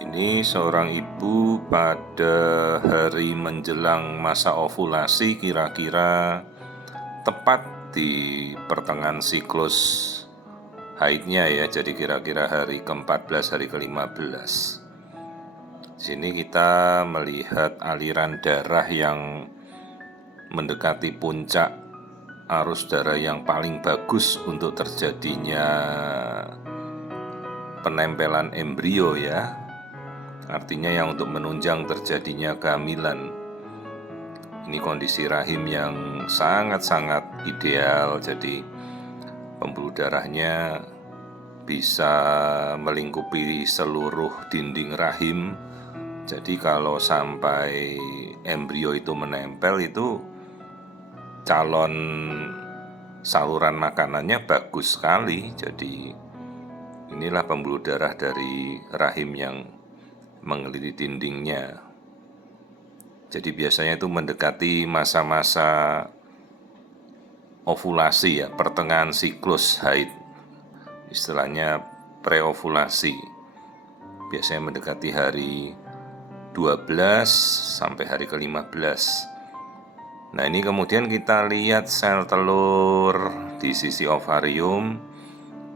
Ini seorang ibu pada hari menjelang masa ovulasi, kira-kira tepat di pertengahan siklus haidnya ya, jadi kira-kira hari ke-14, hari ke-15. Sini kita melihat aliran darah yang mendekati puncak arus darah yang paling bagus untuk terjadinya penempelan embrio ya. Artinya yang untuk menunjang terjadinya kehamilan. Ini kondisi rahim yang sangat-sangat ideal, jadi pembuluh darahnya bisa melingkupi seluruh dinding rahim. Jadi kalau sampai embrio itu menempel, itu calon saluran makanannya bagus sekali. Jadi inilah pembuluh darah dari rahim yang mengelilingi dindingnya. Jadi biasanya itu mendekati masa-masa ovulasi ya, pertengahan siklus haid. Istilahnya preovulasi. Biasanya mendekati hari 12 sampai hari ke-15. Nah, ini kemudian kita lihat sel telur di sisi ovarium.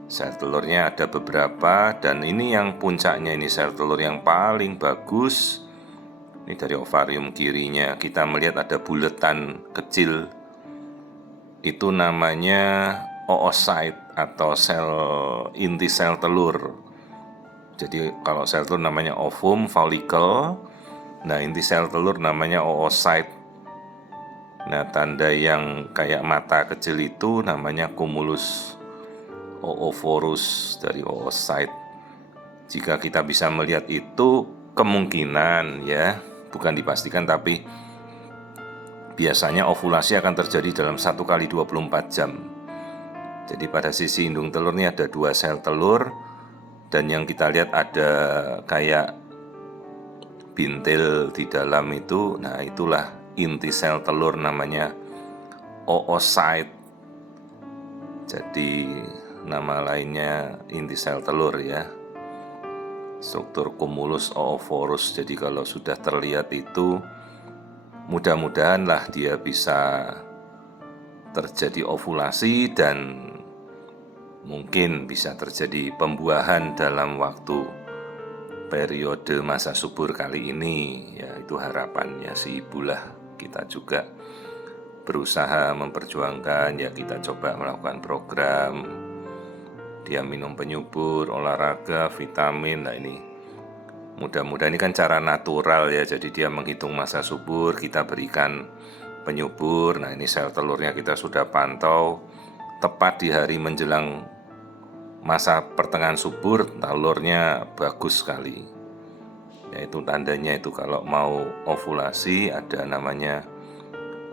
Sel telurnya ada beberapa, dan ini yang puncaknya, ini sel telur yang paling bagus. Ini dari ovarium kirinya, kita melihat ada buletan kecil. Itu namanya oocyte atau sel inti sel telur. Jadi kalau sel telur namanya ovum, follicle. Nah, inti sel telur namanya oocyte. Nah, tanda yang kayak mata kecil itu namanya cumulus oophorus dari oocyte. Jika kita bisa melihat itu, kemungkinan ya, bukan dipastikan, tapi biasanya ovulasi akan terjadi dalam 1 kali 24 jam. Jadi pada sisi indung telur ini ada 2 sel telur, dan yang kita lihat ada kayak bintil di dalam itu. Nah, itulah inti sel telur, namanya oocyte. Jadi nama lainnya inti sel telur ya. Struktur cumulus oophorus. Jadi kalau sudah terlihat itu, mudah-mudahanlah dia bisa terjadi ovulasi dan mungkin bisa terjadi pembuahan dalam waktu periode masa subur kali ini. Ya, itu harapannya si ibulah. Kita juga berusaha memperjuangkan ya, kita coba melakukan program. Dia minum penyubur, olahraga, vitamin. Nah, ini mudah-mudahan, ini kan cara natural ya. Jadi dia menghitung masa subur, kita berikan penyubur. Nah, ini sel telurnya kita sudah pantau. Tepat di hari menjelang masa pertengahan subur, telurnya bagus sekali. Ya, itu tandanya itu kalau mau ovulasi, ada namanya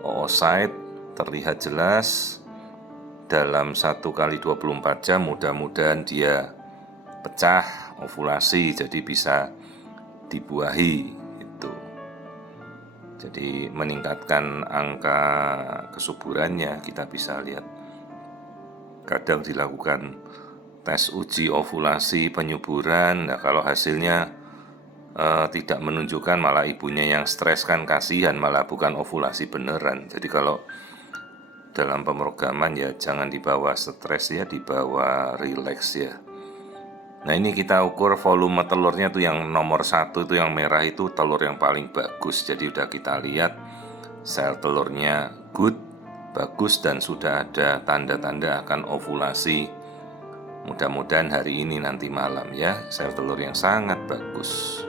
oocyte, terlihat jelas dalam 1 kali 24 jam. Mudah-mudahan dia pecah ovulasi, jadi bisa dibuahi itu. Jadi meningkatkan angka kesuburannya. Kita bisa lihat kadang dilakukan tes uji ovulasi penyuburan. Nah, kalau hasilnya tidak menunjukkan, malah ibunya yang stres, kan kasihan, malah bukan ovulasi beneran. Jadi kalau dalam pemrograman ya jangan dibawa stres ya, dibawa relax ya. Nah, ini kita ukur volume telurnya tuh, yang nomor 1 itu yang merah itu telur yang paling bagus. Jadi udah kita lihat sel telurnya good, bagus, dan sudah ada tanda-tanda akan ovulasi. Mudah-mudahan hari ini nanti malam ya, sel telur yang sangat bagus.